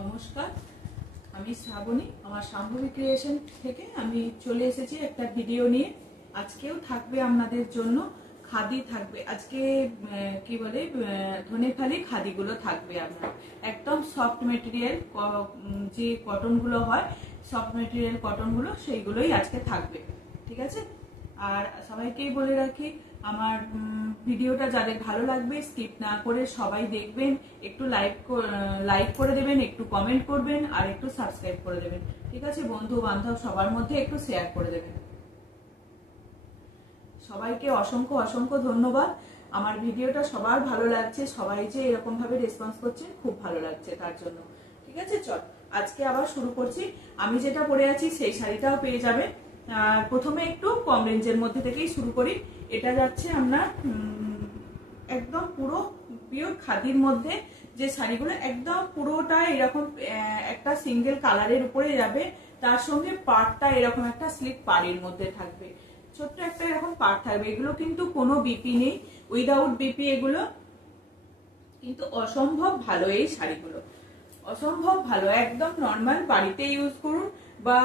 নমস্কার, আমি শ্রাবণী। আমার শাম্ভবী ক্রিয়েশন থেকে আমি চলে এসেছি একটা ভিডিও নিয়ে। আজকেও থাকবে আপনাদের জন্য খাদি থাকবে। আজকে কি বলে ধনেখালি খাদিগুলো থাকবে। আপনার একদম সফট মেটেরিয়াল, যে কটনগুলো হয় সফট মেটেরিয়াল কটনগুলো, সেইগুলোই আজকে থাকবে। ঠিক আছে। আর সবাইকেই বলে রাখি, আমার ভিডিওটা যাদের ভালো লাগবে স্কিপ না করে সবাই দেখবেন, একটু লাইক করে দেবেন, একটু কমেন্ট করবেন, আর একটু সাবস্ক্রাইব করে দেবেন। ঠিক আছে, বন্ধু বান্ধব সবার মধ্যে একটু শেয়ার করে দেবেন। সবাইকে অসংখ্য অসংখ্য ধন্যবাদ। আমার ভিডিওটা সবার ভালো লাগছে, সবাই যে এরকম ভাবে রেসপন্স করছে খুব ভালো লাগছে তার জন্য। ঠিক আছে, চল আজকে আবার শুরু করছি। আমি যেটা পরে আছি সেই শাড়িটাও পেয়ে যাবে। প্রথমে একটু কম রেঞ্জের মধ্যে থেকেই শুরু করি। এটা যাচ্ছে আপনার একদম পুরো পিওর খাদির মধ্যে যে শাড়িগুলো, একদম পুরোটা এরকম একটা সিঙ্গেল কালারের উপরে যাবে, তার সঙ্গে পাড়টা এরকম একটা স্লিপ পাড়ের মধ্যে থাকবে, ছোট্ট একটা এরকম পাড় থাকবে। এগুলো কিন্তু কোনো বিপি নেই, উইদাউট বিপি। এগুলো কিন্তু অসম্ভব ভালো, এই শাড়িগুলো অসম্ভব ভালো। একদম নর্মাল বাড়িতে ইউজ করুন বা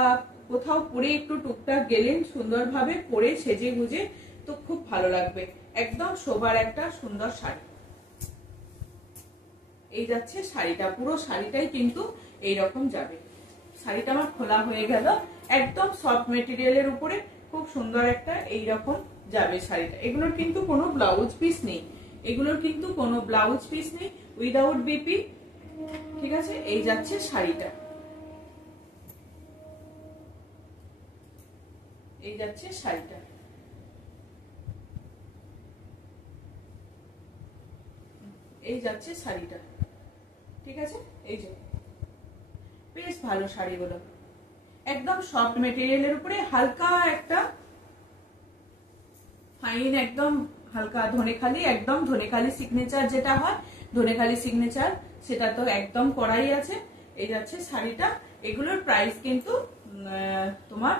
কোথাও পরে একটু টুকটাক গেলেন সুন্দরভাবে পরে সেজে গুজে, তো খুব ভালো লাগবে। একদম শোভার একটা সুন্দর শাড়ি। এই যাচ্ছে শাড়িটা, পুরো শাড়িটাই কিন্তু এইরকম যাবে। শাড়িটা আমার খোলা হয়ে গেল। একদম সফট মেটেরিয়ালের উপরে খুব সুন্দর একটা এইরকম যাবে শাড়িটা। এগুলোর কিন্তু কোনো ব্লাউজ পিস নেই, এগুলোর কিন্তু কোনো ব্লাউজ পিস নেই, উইদাউট বিপি। ঠিক আছে, এই যাচ্ছে শাড়িটা, এই যাচ্ছে শাড়িটা। এই যাচ্ছে শাড়িটা। ঠিক আছে, এই যে বেশ ভালো শাড়িগুলো, একদম সফট মেটেরিয়ালের উপরে হালকা একটা ফাইন, একদম হালকা ধনেখালি, একদম ধনেখালি সিগনেচার যেটা হয়, ধনেখালি সিগনেচার সেটা তো একদম করাই আছে। এই যাচ্ছে শাড়িটা। এগুলোর প্রাইস কিন্তু তোমার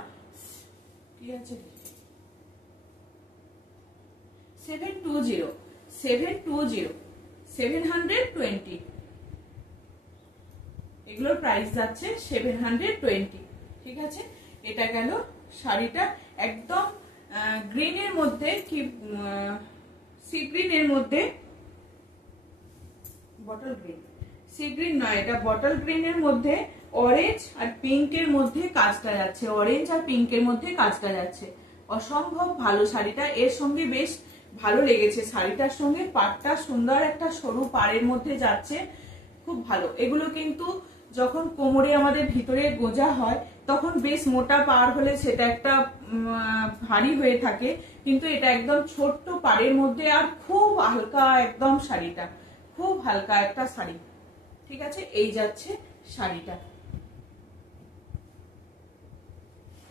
কি আছে 720 720 এগুলোর প্রাইস যাচ্ছে 720। ঠিক আছে, এটা গেল শাড়িটা। একদম গ্রিনের মধ্যে, কি সি গ্রিনের মধ্যে, বটল গ্রিন, সি গ্রিন নয়, এটা বটল গ্রিনের মধ্যে অরেঞ্জ আর পিঙ্কের মধ্যে কাজটা যাচ্ছে, অরেঞ্জ আর পিঙ্কের মধ্যে কাজটা যাচ্ছে। অসম্ভব ভালো শাড়িটা। এর সঙ্গে বেশ ভালো লেগেছে, শাড়িটার সঙ্গে পাড়টা সুন্দর একটা সরু পাড়ের মধ্যে যাচ্ছে, খুব ভালো। এগুলো কিন্তু যখন কোমরে আমাদের ভিতরে গোজা হয় তখন বেশ মোটা পাড় হলে সেটা একটা ভারী হয়ে থাকে, কিন্তু এটা একদম ছোট্ট পাড়ের মধ্যে আর খুব হালকা, একদম শাড়িটা খুব হালকা একটা শাড়ি। ঠিক আছে, এই যাচ্ছে শাড়িটা।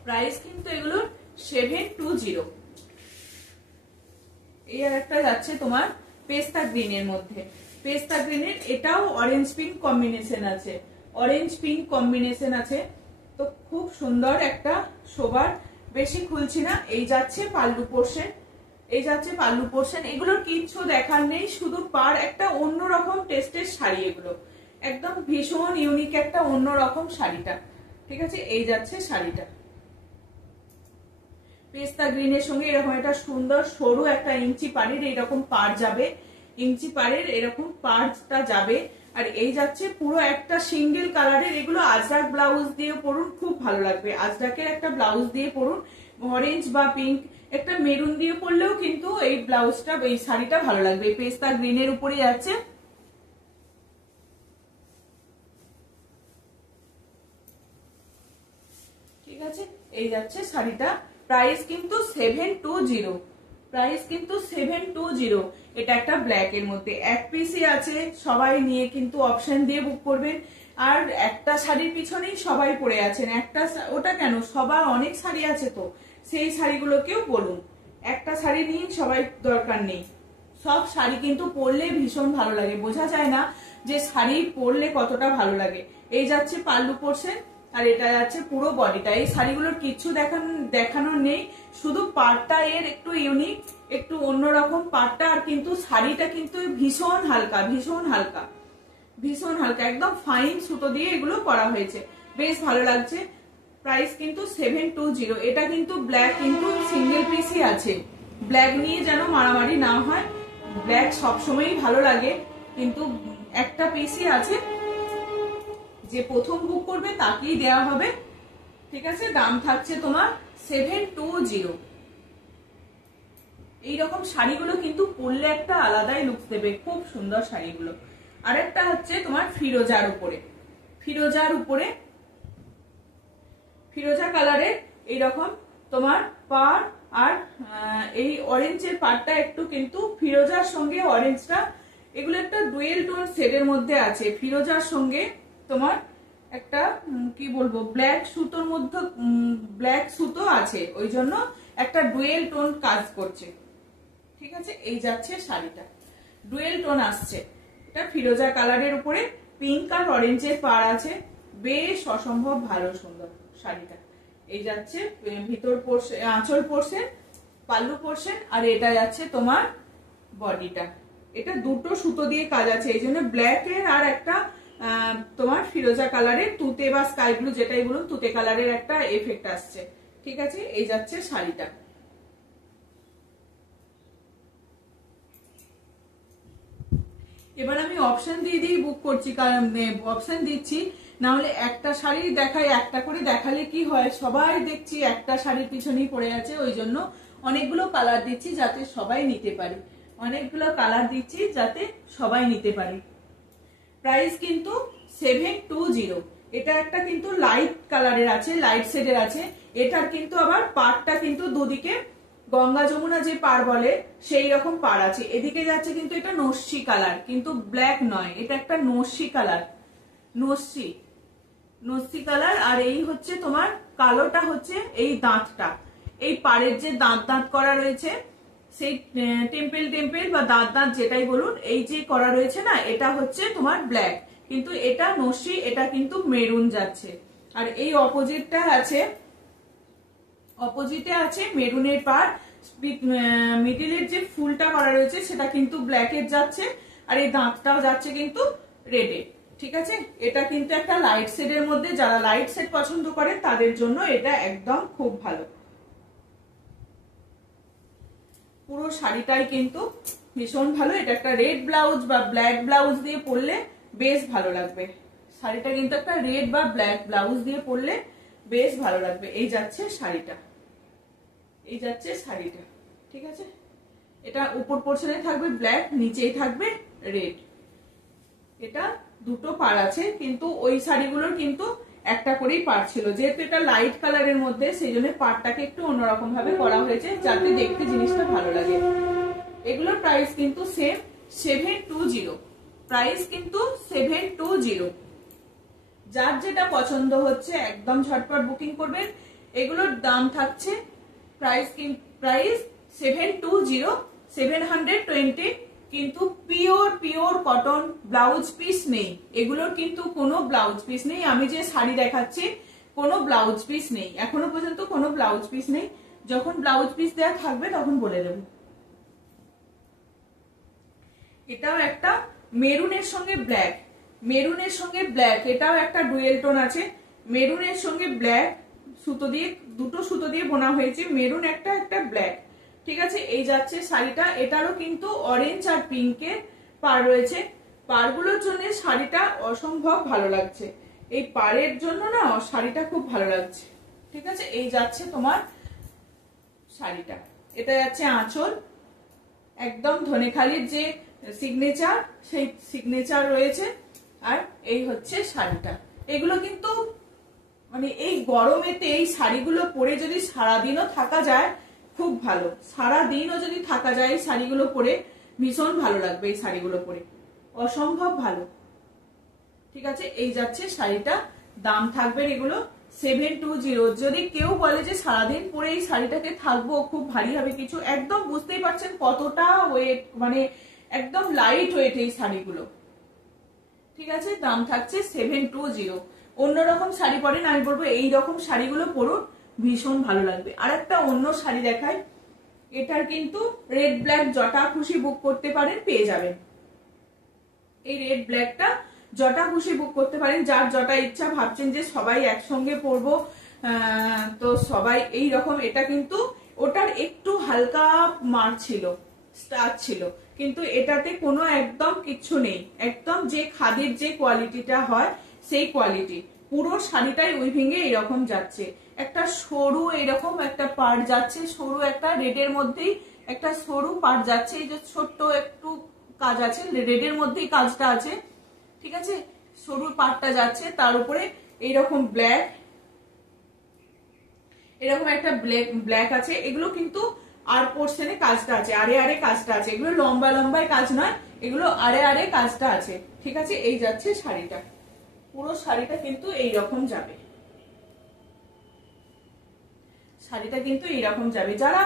প্রাইস কিন্তু এগুলোর 720। এই আর একটা যাচ্ছে তোমার পেস্তা গ্রিনের মধ্যে, পেস্তা গ্রিনের, এটাও অরেঞ্জ পিঙ্ক কম্বিনেশন আছে, অরেঞ্জ পিঙ্ক কম্বিনেশন আছে, তো খুব সুন্দর একটা শোভার। বেশি খুলছি না। এই যাচ্ছে পাল্লু পোর্শন, এই যাচ্ছে পাল্লু পোর্শন। এগুলোর কিচ্ছু দেখার নেই, শুধু পার একটা অন্যরকম টেস্টের শাড়ি। এগুলো একদম ভীষণ ইউনিক একটা অন্যরকম শাড়িটা। ঠিক আছে, এই যাচ্ছে শাড়িটা। পেস্তা গ্রিনের সঙ্গে এরকম একটা সুন্দর সরু একটা ইঞ্চি পাড়ের এরকম পাড় যাবে, ইঞ্চি পাড়ের এরকম পাড়টা যাবে। আর এই যাচ্ছে পুরো একটা সিঙ্গেল কালারের। এগুলো আজরাক ব্লাউজ দিয়ে পরুন, খুব ভালো লাগবে। আজরাকের একটা ব্লাউজ দিয়ে পরুন, অরেঞ্জ বা পিঙ্ক একটা মেরুন দিয়ে পরলেও কিন্তু এই ব্লাউজটা, এই শাড়িটা ভালো লাগবে। পেস্তা গ্রিনের উপরে যাচ্ছে। ঠিক আছে, এই যাচ্ছে শাড়িটা। প্রাইস কিন্তু 720, প্রাইস কিন্তু 720। এটা একটা ব্ল্যাক এর মধ্যে এক পিসই আছে, সবাই নিয়ে কিন্তু অপশন দিয়ে বুক করবেন। আর একটা শাড়ির পিছনেই সবাই পরে আছেন, একটা ওটা কেন, সবার অনেক শাড়ি আছে, তো সেই শাড়িগুলোকেও বলুন। একটা শাড়ি নিয়ে সবাই দরকার নেই, সব শাড়ি কিন্তু পরলে ভীষণ ভালো লাগে, বোঝা যায় না যে শাড়ি পরলে কতটা ভালো লাগে। এই যাচ্ছে পাল্লু পোর্শন, আর এটা যাচ্ছে পুরো বডিটা। এই শাড়িগুলোর কিচ্ছু দেখানোর নেই, শুধু পাড়টা এর একটু ইউনিক, একটু অন্যরকম পাড়টা। আর কিন্তু শাড়িটা কিন্তু ভীষণ হালকা, ভীষণ হালকা, ভীষণ হালকা, একদম ফাইন সুতো দিয়ে এগুলো করা হয়েছে, বেশ ভালো লাগছে। প্রাইস কিন্তু 720। এটা কিন্তু ব্ল্যাক কিন্তু সিঙ্গেল পিসই আছে, ব্ল্যাক নিয়ে যেন মারামারি না হয়। ব্ল্যাক সবসময়ই ভালো লাগে, কিন্তু একটা পিসই আছে, যে প্রথম বুক করবে তাকেই দেওয়া হবে। ঠিক আছে, দাম থাকছে তোমার 720। এইরকম শাড়িগুলো কিন্তু পরলে একটা আলাদাই লুক দেবে, খুব সুন্দর শাড়িগুলো। আরেকটা হচ্ছে তোমার ফিরোজার উপরে, ফিরোজা কালারের এইরকম তোমার পার, আর এই অরেঞ্জের পারটা একটু কিন্তু ফিরোজার সঙ্গে অরেঞ্জটা, এগুলো একটা ডুয়েল টোন শেডের মধ্যে আছে। ফিরোজার সঙ্গে তোমার একটা কি বলবো, ব্ল্যাক সুতোর মধ্যে ব্ল্যাক সুতো আছে, ওই জন্য একটা ডুয়েল টোন কাজ করছে। ঠিক আছে, এই যাচ্ছে শাড়িটা, ডুয়েল টোন আসছে। এটা ফিরোজা কালারের উপরে পিঙ্ক আর অরেঞ্জের পার আছে, বেশ অসম্ভব ভালো সুন্দর শাড়িটা। এই যাচ্ছে ভিতর পোর্শন, আঁচল পোর্শন, পাল্লু পোর্শন, আর এটা যাচ্ছে তোমার বডিটা। এটা দুটো সুতো দিয়ে কাজ আছে, এই জন্য ব্ল্যাক এর আর একটা তোমার ফিরোজা কালারের তুতে বা স্কাই ব্লু যেটাই বলুন, তুতে কালারের একটা এফেক্ট আসছে। ঠিক আছে, এই যাচ্ছে শাড়িটা। এবার আমি অপশন দিয়ে বুক করছি, কারণ অপশন দিচ্ছি, না হলে একটা শাড়ি দেখাই, একটা করে দেখালে কি হয়, সবাই দেখছি একটা শাড়ির পিছনেই পড়ে আছে। ওই জন্য অনেকগুলো কালার দিচ্ছি যাতে সবাই নিতে পারে, প্রাইস কিন্তু 720। এটা একটা কিন্তু লাইট কালারের আছে, লাইট শেডের আছে। এটার কিন্তু আবার পাড়টা কিন্তু দুদিকে গঙ্গা যমুনা যে পার বলে সেই রকম পার আছে। এদিকে যাচ্ছে কিন্তু এটা নস্যি কালার, কিন্তু ব্ল্যাক নয়, এটা একটা নস্যি কালার, নস্যি কালার। আর এই হচ্ছে তোমার কালোটা হচ্ছে এই দাঁতটা, এই পাড়ের যে দাঁত করা রয়েছে, সেই টেম্পেল বা দাঁত যেটাই বলুন, এই যে করা রয়েছে না, এটা হচ্ছে তোমার ব্ল্যাক, কিন্তু এটা নস্যি, এটা কিন্তু মেরুন যাচ্ছে। আর এই অপোজিটে আছে মেরুনের পার, মিডিলের যে ফুলটা করা রয়েছে সেটা কিন্তু ব্ল্যাকের যাচ্ছে, আর এই দাঁতটাও যাচ্ছে কিন্তু রেডে। ঠিক আছে, এটা কিন্তু একটা লাইট শেডের মধ্যে, যারা লাইট শেড পছন্দ করে তাদের জন্য এটা একদম খুব ভালো। পুরো শাড়িটাই কিন্তু ভীষণ ভালো। এটা একটা রেড ব্লাউজ বা ব্ল্যাক ব্লাউজ দিয়ে পরলে বেশ ভালো লাগবে। শাড়িটা কিন্তু একটা রেড বা ব্ল্যাক ব্লাউজ দিয়ে পরলে বেশ ভালো লাগবে। এই যাচ্ছে শাড়িটা, ঠিক আছে। এটা উপর পোর্শনে থাকবে ব্ল্যাক, নিচেই থাকবে রেড। এটা দুটো পার আছে, কিন্তু ওই শাড়িগুলোর কিন্তু একটা করেই পার ছিল। যেহেতু এটা লাইট কালারের মধ্যে, সেই জন্য পারটাকে একটু অন্যরকম ভাবে করা হয়েছে, যাতে দেখতে জিনিসটা ভালো লাগে। এগুলোর প্রাইস কিন্তু সেম 720, প্রাইস কিন্তু 720। যার যেটা পছন্দ হচ্ছে একদম ঝটপট বুকিং করবেন। এগুলোর দাম থাকছে প্রাইস 720, 720, কিন্তু পিওর কটন, ব্লাউজ পিস নেই। এগুলোর কিন্তু কোনো ব্লাউজ পিস নেই। আমি যে শাড়ি দেখাচ্ছি কোনো ব্লাউজ পিস নেই, এখনো পর্যন্ত কোনো ব্লাউজ পিস নেই। যখন ব্লাউজ পিস দেওয়া থাকবে তখন বলে দেব। এটাও একটা মেরুনের সঙ্গে ব্ল্যাক, এটাও একটা ডুয়েল টোন আছে। মেরুনের সঙ্গে ব্ল্যাক সুতো দিয়ে, দুটো সুতো দিয়ে বোনা হয়েছে, মেরুন একটা ব্ল্যাক। ঠিক আছে, এই যাচ্ছে শাড়িটা। এটারও কিন্তু অরেঞ্জ আর পিঙ্কের পার রয়েছে। পারগুলোর জন্য শাড়িটা অসম্ভব ভালো লাগছে, এই পাড়ের জন্য না শাড়িটা খুব ভালো লাগছে। ঠিক আছে, এই যাচ্ছে তোমার শাড়িটা। এটা যাচ্ছে আঁচল, একদম ধনেখালির যে সিগনেচার, সেই সিগনেচার রয়েছে। আর এই হচ্ছে শাড়িটা। এগুলো কিন্তু মানে এই গরমেতে এই শাড়িগুলো পরে যদি সারাদিনও থাকা যায় খুব ভালো, সারাদিনও যদি থাকা যায় এই শাড়িগুলো পরে ভীষণ ভালো লাগবে। এই শাড়িগুলো পরে অসম্ভব ভালো। ঠিক আছে, এই যাচ্ছে শাড়িটা। দাম থাকবে এগুলো 720। যদি কেউ বলে যে সারাদিন পরে এই শাড়িটাকে থাকবো, খুব ভারী হবে কিছু, একদম বুঝতেই পারছেন কতটা ওয়েট, মানে একদম লাইট ওয়েট এই শাড়িগুলো। ঠিক আছে, দাম থাকছে 720। অন্যরকম শাড়ি পরেন, আমি বলবো এইরকম শাড়িগুলো পরুন, ভীষণ ভালো লাগবে। আর একটা অন্য শাড়ি দেখাই, এটার কিন্তু রেড ব্ল্যাক জটা খুশি বুক করতে পারেন, পেয়ে যাবেন। এই রেড ব্ল্যাকটা যটা খুশি বুক করতে পারেন, যার যটা ইচ্ছা। ভাবছেন যে সবাই একসঙ্গে পরবো, তো সবাই এই রকম। এটা কিন্তু ওটার একটু হালকা মার ছিল, স্টার্চ ছিল, কিন্তু এটাতে কোনো একদম কিচ্ছু নেই। একদম যে খাদির যে কোয়ালিটিটা হয় সেই কোয়ালিটি। পুরো শাড়িটাই উইভিং এ এরকম যাচ্ছে, একটা সরু এরকম একটা পাড় যাচ্ছে, সরু একটা রেডের মধ্যেই একটা সরু পাড় যাচ্ছে। এই যে ছোট্ট একটু কাজ আছে, রেডের মধ্যেই কাজটা আছে, ঠিক আছে। সরু পাড়টা যাচ্ছে, তার উপরে এইরকম ব্ল্যাক, এরকম একটা ব্ল্যাক আছে। এগুলো কিন্তু আর পোর্শনে কাজটা আছে, আরে আরে কাজটা আছে। এগুলো লম্বা লম্বায় কাজ নয়, এগুলো আরে আরে কাজটা আছে, ঠিক আছে। এই যাচ্ছে শাড়িটা, পুরো শাড়িটা কিন্তু এইরকম যাবে, শাড়িটা কিন্তু এইরকম যাবে। যারা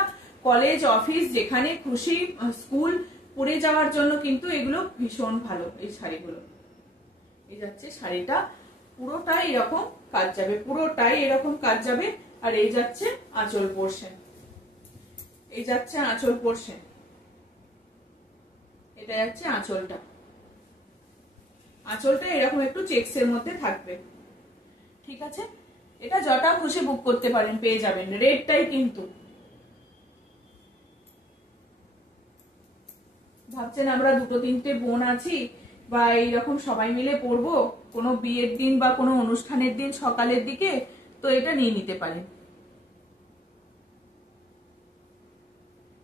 কলেজ অফিস যেখানে খুশি স্কুল পরে যাওয়ার জন্য কিন্তু এগুলো ভীষণ ভালো। এই শাড়িগুলো এই যাচ্ছে শাড়িটা, পুরোটাই এরকম কাজ যাবে, পুরোটাই এরকম কাজ যাবে। আর এই যাচ্ছে আঁচল পোর্শন, এই যাচ্ছে আঁচল পোর্শন, এটা যাচ্ছে আঁচলটা। আঁচলটা এরকম একটু চেক্সের মধ্যে থাকবে, ঠিক আছে। এটা যটা খুশি বুক করতে পারেন, পেয়ে যাবেন। রেডটাই কিন্তু ভাবছেন আমরা দুটো তিনটে বোন আছি বা এইরকম সবাই মিলে পরবো কোনো বিয়ের দিন বা কোনো অনুষ্ঠানের দিন সকালের দিকে, তো এটা নিয়ে নিতে পারেন।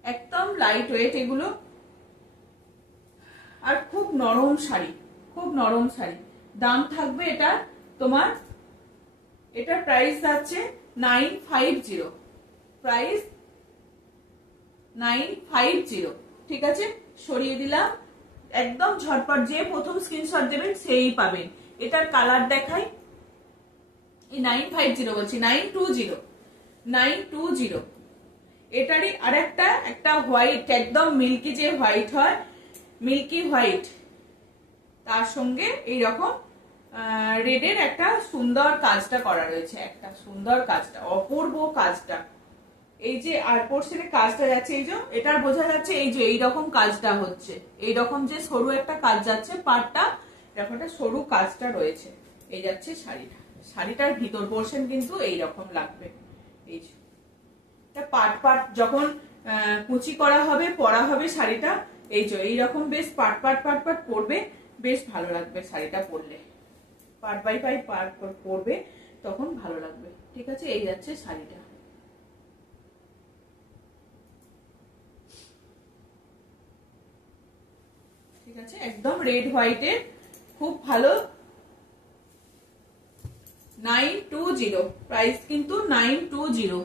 একদম লাইট ওয়েট এগুলো, আর খুব নরম শাড়ি, খুব নরম শাড়ি। দাম থাকবে এটা তোমার, এটা প্রাইস যাচ্ছে 950, প্রাইস 950, ঠিক আছে। সরিয়ে দিলাম, একদম ঝটপট। যে প্রথম স্ক্রিনশট দেবেন সেই পাবেন। এটার কালার দেখাই, এই 950 বলছি, 920। এটারই আরেকটা, একটা হোয়াইট, একদম মিল্কি যে হোয়াইট হয়, মিল্কি হোয়াইট, তার সঙ্গে এইরকম রেডের একটা সুন্দর কাজটা করা রয়েছে, একটা সুন্দর কাজটা, অপূর্ব কাজটা। এই যে আর পোর্শনে কাজটা যাচ্ছে, এই যে এটার বোঝা যাচ্ছে, এই যে এইরকম কাজটা হচ্ছে, এইরকম যে সরু একটা কাজ যাচ্ছে, পাটটা এরকম একটা সরু কাজটা রয়েছে। এই যাচ্ছে শাড়িটা, শাড়িটার ভিতর পোর্শন কিন্তু এইরকম লাগবে। এই যে পাট পাট যখন কুচি করা হবে, পরা হবে শাড়িটা, এই যে এইরকম বেশ পাট পাট পাট পাট পরবে, বেশ ভালো লাগবে শাড়িটা পরলে। পার্ট বাই পার্ট পরবে, তখন ভালো লাগবে, ঠিক আছে। এই যাচ্ছে শাড়িটা, ঠিক আছে। একদম রেড হোয়াইটের, খুব ভালো। 920, প্রাইস কিন্তু 920।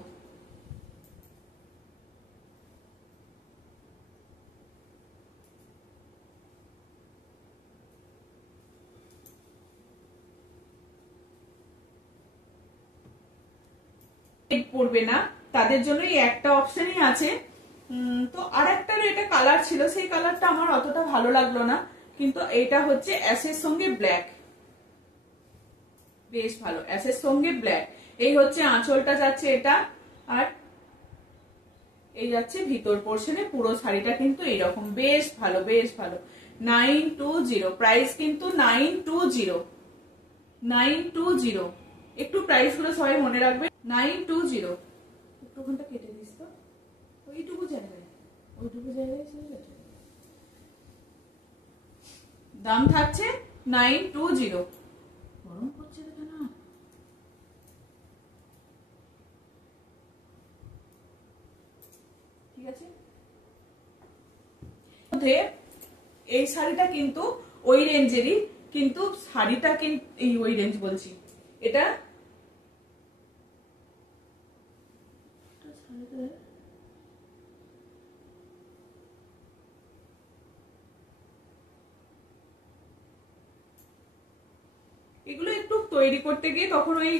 পড়বে না তাদের জন্য একটা অপশনই আছে। তো আর একটার এটা কালার ছিল, সেই কালারটা আমার অতটা ভালো লাগলো না, কিন্তু এটা হচ্ছে অ্যাশের সঙ্গে ব্ল্যাক, বেশ ভালো। অ্যাশের সঙ্গে ব্ল্যাক, এই হচ্ছে আঁচলটা যাচ্ছে এটা, আর এই যাচ্ছে ভিতর পোর্শনে। পুরো শাড়িটা কিন্তু এইরকম, বেশ ভালো, বেশ ভালো। 920, প্রাইস কিন্তু 920। একটু প্রাইস গুলো সবাই মনে রাখবে, 920। একটুখানটা কেটে দিস তো, ওইটুকু জায়গায় দাম থাকছে 920। গরম করছে না, ঠিক আছে। এই শাড়িটা কিন্তু ওই রেঞ্জেরই, কিন্তু শাড়িটা কিন্তু ওই রেঞ্জ বলছি, এটা এগুলো একটু তৈরি করতে গিয়ে তখন ওই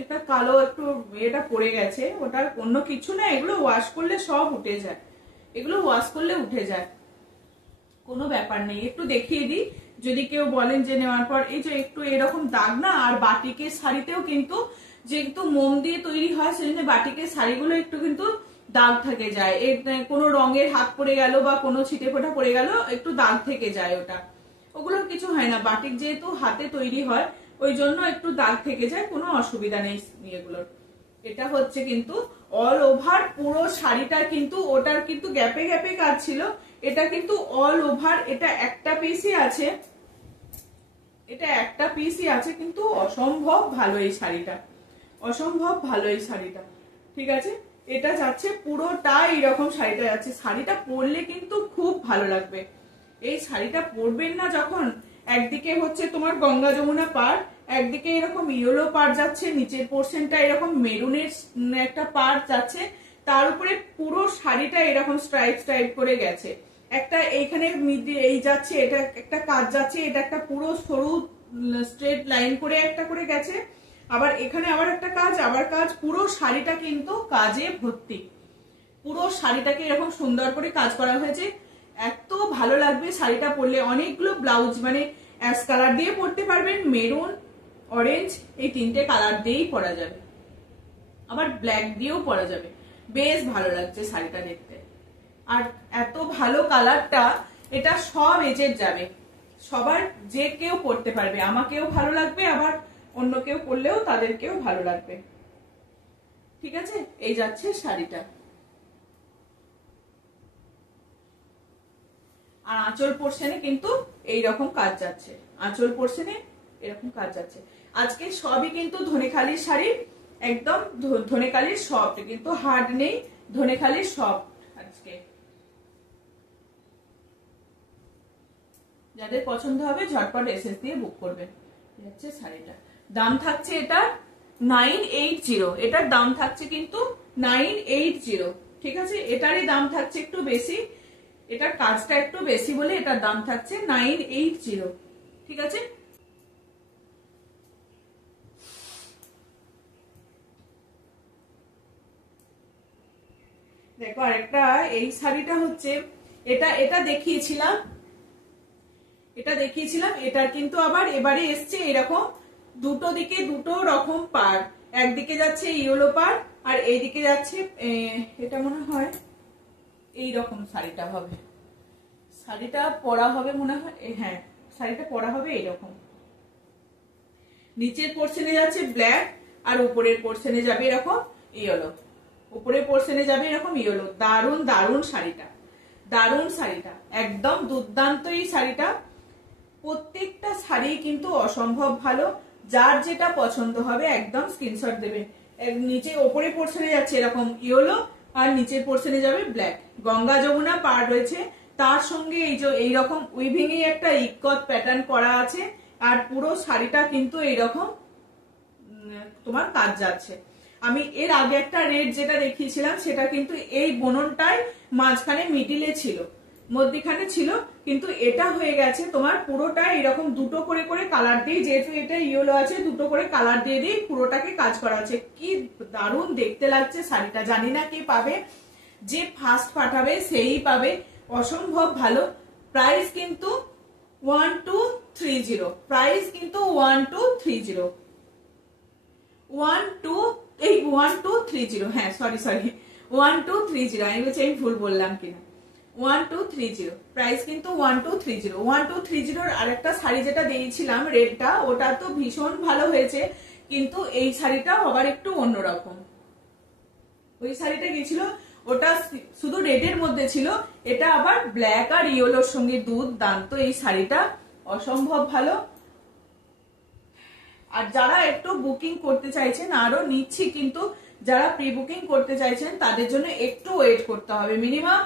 একটা কালো একটু এটা পড়ে গেছে, ওটার অন্য কিছু না। এগুলো ওয়াশ করলে সব উঠে যায়, এগুলো ওয়াশ করলে উঠে যায়, কোনো ব্যাপার নেই। একটু দেখিয়ে দিই, যদি কেউ বলেন যে নেওয়ার পর এই যে একটু এরকম দাগ না, আর বাটিকের শাড়িতেও কিন্তু যেহেতু মোম দিয়ে তৈরি হয়, সেজন্য বাটিকের শাড়িগুলো একটু কিন্তু দাগ থেকে যায়। কোনো রঙের হাত পড়ে গেল বা কোনো ছিটে ফোটা পড়ে গেল, একটু দাগ থেকে যায় ওটা। ওগুলোর কিছু হয় না, বাটিক যেহেতু হাতে তৈরি হয় ওই জন্য একটু দাগ থেকে যায়, কোনো অসুবিধা নেই এগুলোর। এটা হচ্ছে কিন্তু অল ওভার পুরো শাড়িটা, কিন্তু ওটার কিন্তু গ্যাপে গ্যাপে কাজ ছিল, এটা কিন্তু অল ওভার, এটা একটা পিসই আছে, এটা একটা পিসই আছে, কিন্তু অসম্ভব ভালো এই শাড়িটা, অসম্ভব ভালো এই শাড়িটা। ঠিক আছে, এটা যাচ্ছে পুরোটা এরকম শাড়িটা যাচ্ছে, শাড়িটা পরলে কিন্তু খুব ভালো লাগবে। এই শাড়িটা পরবেন না যখন, একদিকে হচ্ছে তোমার গঙ্গা যমুনা পাড়, একদিকে এরকম ইয়েলো পাড় যাচ্ছে, নিচের পোর্শনটা এরকম মেরুনের একটা পাড় যাচ্ছে, তার উপরে পুরো শাড়িটা এরকম স্ট্রাইপ স্ট্রাইপ করে গেছে, একটা এইখানে এই যাচ্ছে, এটা একটা কাজ যাচ্ছে, এটা একটা পুরো সরু স্ট্রেট লাইন করে একটা করে গেছে, আবার এখানে আবার একটা কাজ, আবার কাজ, পুরো শাড়িটা কিন্তু কাজে ভর্তি, পুরো শাড়িটাকে এরকম সুন্দর করে কাজ করা হয়েছে। এত ভালো লাগবে শাড়িটা পরলে। অনেকগুলো ব্লাউজ মানে অ্যাশ কালার দিয়ে পরতে পারবেন, মেরুন, অরেঞ্জ, এই তিনটে কালার দিয়েই পরা যাবে, আবার ব্ল্যাক দিয়েও পরা যাবে। বেশ ভালো লাগছে শাড়িটা দেখতে, আর এত ভালো কালারটা, এটা সব এজের যাবে, সবার যে কেউ পরতে পারবে, আমাকেও ভালো লাগবে, আবার অন্য কেউ পরলেও তাদেরকেও ভালো লাগবে। ঠিক আছে, এই যাচ্ছে শাড়িটা। আর আঁচল পোর্শনে কিন্তু এইরকম কাজ যাচ্ছে, আঁচল পোর্শনে এরকম কাজ যাচ্ছে। আজকে সবই কিন্তু ধনেখালির শাড়ি, একদম ধনেখালির সফট, কিন্তু হার্ড নেই, ধনেখালির সফট। আজকে যাদের পছন্দ হবে ঝটপট এসএস দিয়ে বুক করবেন। হচ্ছে শাড়িটা, দাম থাকছে এটা 980, এটার দাম থাকছে কিন্তু 980। ঠিক আছে, এটারই দাম থাকছে একটু বেশি, এটার কাজটা একটু বেশি বলে এটার দাম থাকছে 980। ঠিক আছে, দেখো আরেকটা, এই শাড়িটা হচ্ছে, এটা দেখিয়েছিলাম, এটার কিন্তু আবার এবারে এসছে এরকম দুটো দিকে দুটো রকম পাড়, একদিকে যাচ্ছে ইয়েলো পাড় আর এইদিকে যাচ্ছে, এটা মনে হয় এইরকম শাড়িটা হবে, শাড়িটা পরা হবে মনে হয়, হ্যাঁ শাড়িটা পরা হবে এইরকম, নিচের পোর্শনে যাচ্ছে ব্ল্যাক আর উপরের পোর্শনে যাবে এরকম ইয়েলো, উপরের পোর্শনে যাবে এরকম ইয়েলো। দারুন দারুন শাড়িটা, দারুন শাড়িটা, একদম দুর্দান্ত এই শাড়িটা। প্রত্যেকটা শাড়ি কিন্তু অসম্ভব ভালো, যার যেটা পছন্দ হবে একদম স্ক্রিনশট দেবেন। নিচে ওপরে পোর্শনে যাচ্ছে এরকম ইয়েলো আর নিচের পোর্শনে যাবে ব্ল্যাক, গঙ্গা যমুনা পাড় রয়েছে, তার সঙ্গে এই যে এইরকম উইভিং এ একটা ইকত প্যাটার্ন করা আছে, আর পুরো শাড়িটা কিন্তু এইরকম তোমার কাজ যাচ্ছে। আমি এর আগে একটা রেড যেটা দেখিয়েছিলাম সেটা কিন্তু এই বননটাই মাঝখানে মিডিলে ছিল, মধ্যখানে ছিল, কিন্তু এটা হয়ে গেছে তোমার পুরোটা এরকম দুটো করে করে কালার দিয়ে, যেহেতু এটা ইয়েলো আছে দুটো করে কালার দিয়ে দিয়ে পুরোটাকে কাজ করা আছে। কি দারুণ দেখতে লাগছে শাড়িটা, জানি না কে পাবে, যে ফার্স্ট পাঠাবে সেই পাবে, অসম্ভব ভালো। প্রাইস কিন্তু 1230, প্রাইস কিন্তু 1230, 1230, হ্যাঁ সরি 1230, আমি বলছি আমি ভুল বললাম কিনা, 1230 প্রাইস কিন্তু 1230। 1230 আরেকটা শাড়ি যেটা দিয়েছিলাম রেডটা, ওটা তো ভীষণ ভালো হয়েছে, কিন্তু এই শাড়িটা আবার একটু অন্যরকম। ওই শাড়িটা গেছিল ওটা শুধু রেডের মধ্যে ছিল, এটা আবার ব্ল্যাক আর ইয়েলোর সঙ্গে দুর্দান্ত এই শাড়িটা, অসম্ভব ভালো। আর যারা একটু বুকিং করতে চাইছেন, আরো নিচ্ছি, কিন্তু যারা প্রি বুকিং করতে চাইছেন তাদের জন্য একটু ওয়েট করতে হবে, মিনিমাম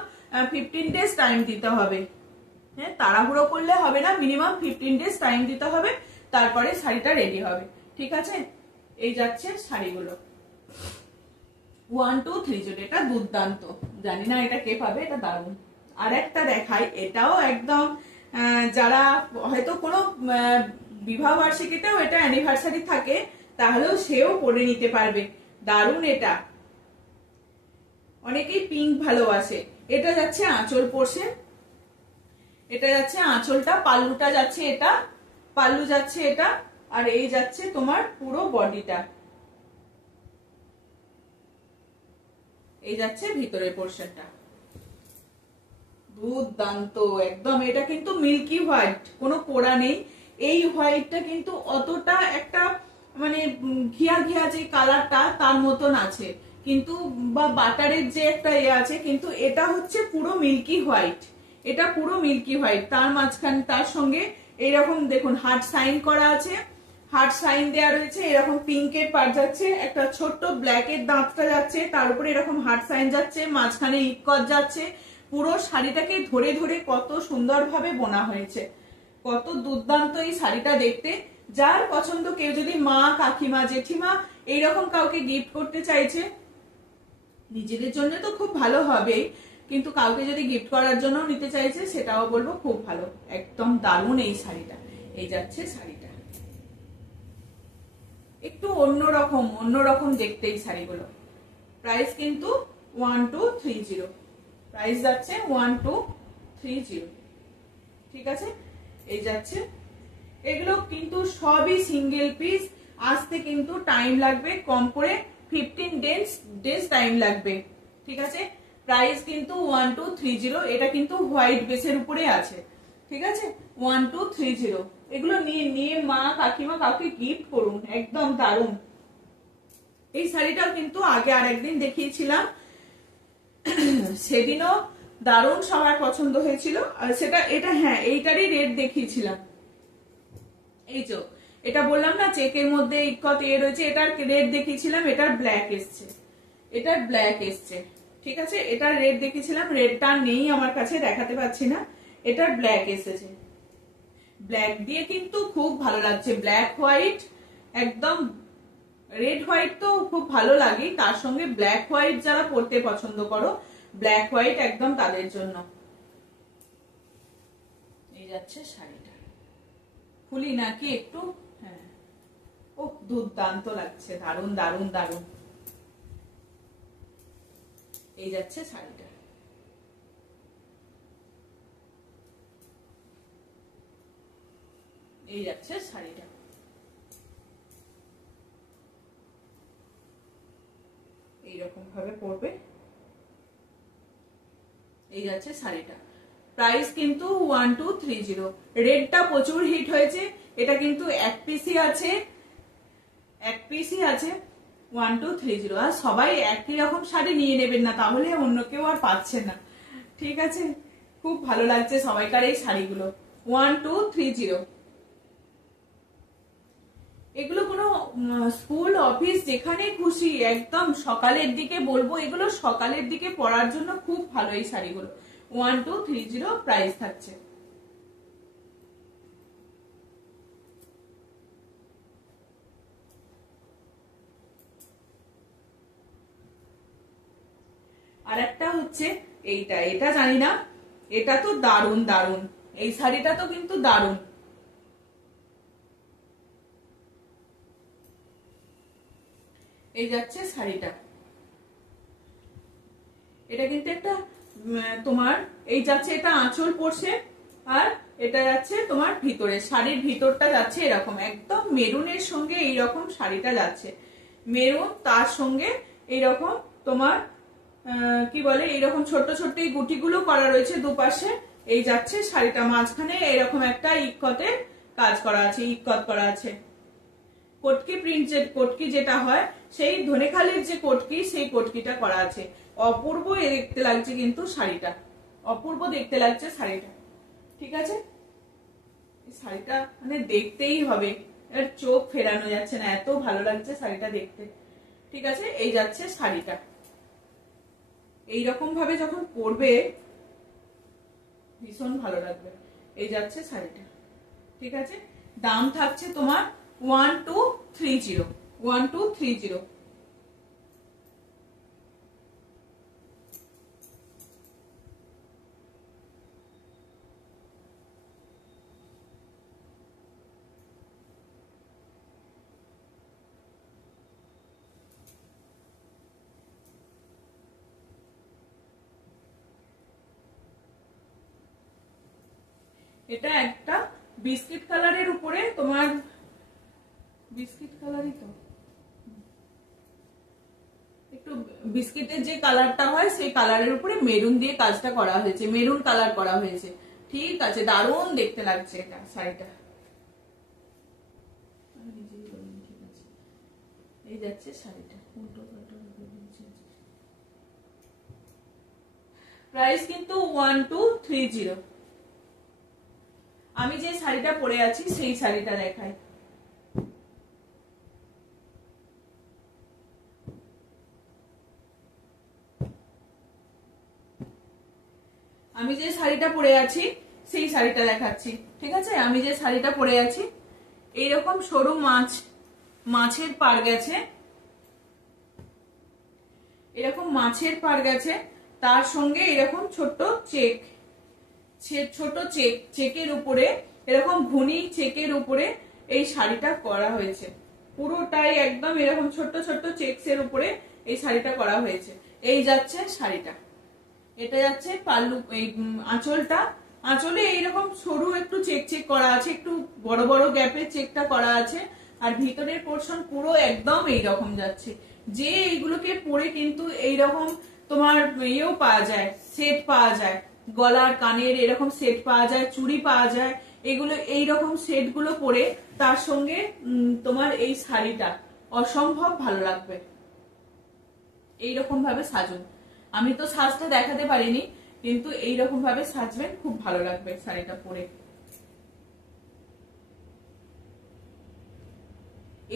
15 ডেজ টাইম দিতে হবে। হ্যাঁ, তাড়াহুড়ো করলে হবে না, মিনিমাম 15 ডেজ টাইম দিতে হবে, তারপরে শাড়িটা রেডি হবে। ঠিক আছে, এই যাচ্ছে শাড়িগুলো 1230, এটা দুর্দান্ত, জানি না এটা কে পাবে, এটা দারুণ। আর একটা দেখাই, এটাও একদম যারা হয়তো কোনো বিবাহ বার্ষিকীতেও এটা অ্যানিভার্সারি থাকে, তাহলেও সেও পরে নিতে পারবে, দারুণ এটা। অনেকেই পিঙ্ক ভালোবাসে। এটা যাচ্ছে আঁচল পোর্শন, এটা যাচ্ছে আঁচলটা, পাল্লুটা যাচ্ছে এটা, পাল্লু যাচ্ছে এটা, আর এই যাচ্ছে তোমার পুরো বডিটা, এই যাচ্ছে ভিতরের পোর্শনটা। দুর্দান্ত একদম। এটা কিন্তু মিল্কি হোয়াইট, কোনো পোড়া নেই। এই হোয়াইটটা কিন্তু অতটা একটা মানে ঘিয়া ঘিয়া যে কালারটা তার মতন আছে কিন্তু, বা বাটারের যে একটা আছে, কিন্তু এটা হচ্ছে পুরো মিল্কি হোয়াইট। এটা পুরো মিল্কি হোয়াইট। তার মাঝখানে তার সঙ্গে এইরকম দেখুন হার্ট সাইন করা আছে, হার্ট সাইন দেওয়া রয়েছে, এরকম পিঙ্কের পার্ট যাচ্ছে, একটা ছোট্ট ব্ল্যাকের দাঁতটা যাচ্ছে, তার উপরে এরকম হার্ট সাইন যাচ্ছে, মাঝখানে ইক্কত যাচ্ছে। পুরো শাড়িটাকে ধরে ধরে কত সুন্দরভাবে বোনা হয়েছে, কত দুর্দান্ত এই শাড়িটা দেখতে। যার পছন্দ, কেউ যদি মা, কাকিমা, জেঠিমা এইরকম কাউকে গিফট করতে চাইছে, নিজেদের জন্য তো খুব ভালো হবে, কিন্তু কাউকে যদি গিফট করার জন্য নিতে চাইছে সেটাও বলবো খুব ভালো, একদম দারুণ এই শাড়িটা। এই যাচ্ছে শাড়িটা, একটু অন্যরকম অন্যরকম দেখতে এই শাড়িগুলো। প্রাইস কিন্তু 1230, প্রাইস যাচ্ছে 1230, ঠিক আছে। এই যাচ্ছে, এগুলো কিন্তু সবই সিঙ্গেল পিস, আসতে কিন্তু টাইম লাগবে কম করে 15 ডেজ টাইম লাগবে, ঠিক আছে। প্রাইস কিন্তু 1230, এটা কিন্তু হোয়াইট বেসের উপরে আছে, ঠিক আছে। 1230, এগুলো নিয়ে নিয়ে মা, কাকিমা কাউকে গিফট করুন, একদম দারুণ। এই শাড়িটাও কিন্তু আগে আরেকদিন দেখিয়েছিলাম, সেদিনও দারুণ সবার পছন্দ হয়েছিল। আর সেটা এটা, হ্যাঁ এইটারই রেট দেখিয়েছিলাম। এই যে এটা বললাম না চেকের মধ্যে ইক্কত রয়েছে, এটার রেট দেখিয়েছিলাম, এটার ব্ল্যাক এসছে, এটার ব্ল্যাক এসছে, ঠিক আছে। এটার রেট দেখিয়েছিলাম, রেটটা নেই আমার কাছে, দেখাতে পাচ্ছি না। এটার ব্ল্যাক এসেছে, ব্ল্যাক দিয়ে কিন্তু খুব ভালো লাগছে, ব্ল্যাক হোয়াইট একদম। রেড হোয়াইট তো খুব ভালো লাগে, তার সঙ্গে ব্ল্যাক হোয়াইট যারা পরতে পছন্দ করো, ব্ল্যাক হোয়াইট একদম তাদের জন্য। এই যাচ্ছে শাড়িটা, খুলি নাকি একটু, হ্যাঁ, ও দুর্দান্ত লাগছে, দারুণ দারুণ দারুণ। এই যাচ্ছে শাড়িটা, এই যাচ্ছে শাড়িটা, এইরকম ভাবে পরবে। এই যাচ্ছে শাড়িটা, প্রাইস কিন্তু 1230। রেটটা প্রচুর হিট হয়েছে, এটা কিন্তু এক পিসই আছে, এক পিসই আছে 1230। আর সবাই একই রকম শাড়ি নিয়ে নেবেন না, তাহলে অন্য কেউ আর পাচ্ছে না, ঠিক আছে। খুব ভালো লাগছে সবাইকার এই শাড়িগুলো, 1230। এগুলো কোনো স্কুল, অফিস, যেখানে খুশি একদম সকালের দিকে বলবো, এগুলো সকালের দিকে পরার জন্য খুব ভালো এই শাড়িগুলো। 1230 প্রাইস থাকছে। আর একটা হচ্ছে এইটা, এটা জানি না, এটা তো দারুণ দারুণ, এই শাড়িটা তো কিন্তু দারুণ। এই যাচ্ছে শাড়িটা, এটা কিন্তু একটা তোমার এই যাচ্ছে, এটা আঁচল পড়ছে, আর এটা যাচ্ছে তোমার ভিতরে, শাড়ির ভিতরটা যাচ্ছে এরকম একদম মেরুনের সঙ্গে এইরকম শাড়িটা যাচ্ছে, মেরুন তার সঙ্গে এইরকম তোমার কি বলে, এইরকম ছোট্ট ছোট্ট এই গুটিগুলো করা রয়েছে দুপাশে। এই যাচ্ছে শাড়িটা, মাঝখানে এরকম একটা ইক্কতের কাজ করা আছে, ইক্কত করা আছে। কটকি প্রিন্ট, যে কটকি যেটা হয়, সেই ধনেখালির যে কটকি, সেই কটকিটা করা আছে। অপূর্ব দেখতে লাগছে কিন্তু শাড়িটা, অপূর্ব দেখতে লাগছে শাড়িটা, ঠিক আছে। শাড়িটা মানে দেখতেই হবে, এর চোখ ফেরানো যাচ্ছে না, এত ভালো লাগছে শাড়িটা দেখতে, ঠিক আছে। এই যাচ্ছে শাড়িটা, এইরকম ভাবে যখন পরবে ভীষণ ভালো লাগবে। এই যাচ্ছে শাড়িটা, ঠিক আছে। দাম থাকছে তোমার 1230, 1230। এটা একটা বিস্কিট কালারের উপরে, তোমার বিস্কিট কালারই তো, একটু বিস্কিটের যে কালারটা হয় সেই কালারের উপরে মেরুন দিয়ে কাজটা করা হয়েছে, মেরুন কালার করা হয়েছে। ঠিক আছে, দারুণ দেখতে লাগছে এটা শাড়িটা। এই যাচ্ছে শাড়িটা, প্রাইস কিন্তু 1230। আমি যে শাড়িটা পরে আছি সেই শাড়িটা দেখাই। আমি যে শাড়িটা পরে আছি সেই শাড়িটা দেখাচ্ছি। ঠিক আছে, আমি যে শাড়িটা পরে আছি এইরকম সরু মাছের পাড় গেছে, এরকম মাছের পাড় গেছে, তার সঙ্গে এরকম ছোট চেকের উপরে, এরকম ঘুনি চেকের উপরে এই শাড়িটা করা হয়েছে। পুরোটাই একদম এরকম ছোট ছোট চেকসের উপরে এই শাড়িটা করা হয়েছে। এই যাচ্ছে শাড়িটা, এটা যাচ্ছে পাল্লু। এই আঁচলে এইরকম সরু একটু চেক করা আছে, একটু বড় বড় গ্যাপে চেকটা করা আছে, আর ভিতরের পোর্শন পুরো একদম এইরকম যাচ্ছে। যে এইগুলোকে পরে কিন্তু এইরকম তোমার ইয়েও পাওয়া যায়, সেট পাওয়া যায়, গলার কানের এরকম সেট পাওয়া যায়, চুড়ি পাওয়া যায়, এগুলো এইরকম সেট গুলো পরে তার সঙ্গে তোমার এই শাড়িটা অসম্ভব ভালো লাগবে। এইরকম ভাবে সাজুন, আমি তো সাজটা দেখাতে পারিনি, কিন্তু এইরকম ভাবে সাজবেন, খুব ভালো লাগবে শাড়িটা পরে।